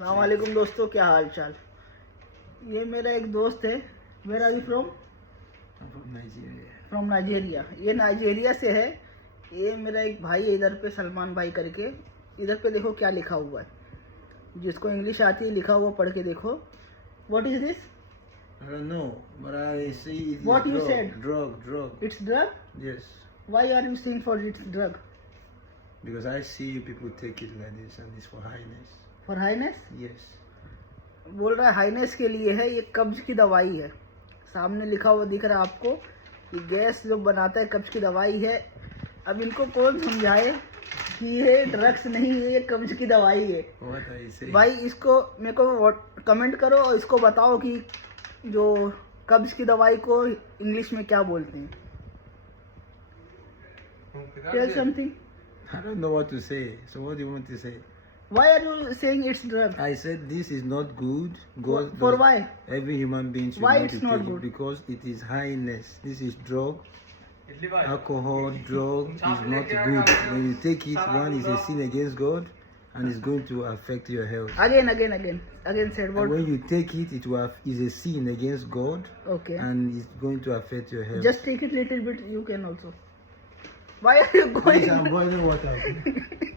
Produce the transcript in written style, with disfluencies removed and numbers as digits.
अस्सलामुअलैकुम दोस्तों, क्या हाल चाल। ये मेरा एक दोस्त है। Where are you from? From Nigeria. ये नाइजीरिया से है। ये मेरा एक भाई है इधर पे, सलमान भाई करके। इधर पे देखो क्या लिखा हुआ है, जिसको इंग्लिश आती है लिखा हुआ पढ़ के देखो। What is this? I don't know, but I see it is What you drug, said? Drug. It's drug? Yes, Why are you saying for it's drug? because I see people take it like this and it's for highness. For highness? Yes. बोल रहा है highness के लिए है, ये कब्ज की दवाई है। सामने लिखा हुआ दिख रहा है आपको। ये गैस जो बनाता है कब्ज की दवाई है। अब इनको कौन समझाए कि ये ड्रग्स नहीं है, ये कब्ज की दवाई है। What I say? भाई इसको मेरे को कमेंट करो और इसको बताओ कि जो कब्ज की दवाई को इंग्लिश में क्या बोलते हैं। Tell something. I don't know what to say. So what do you want to say? Why are you saying it's drug? I said this is not good. God For does- why? Every human being should Why not it's to not take it good? because it is highness. This is drug. Alcohol, drug is not good. When you take it, one is a sin against God, and it's going to affect your health. Again said And what? when you take it, is a sin against God, Okay. and it's going to affect your health. Just take it little bit. You can also. Why are you Please, going? I'm boiling water.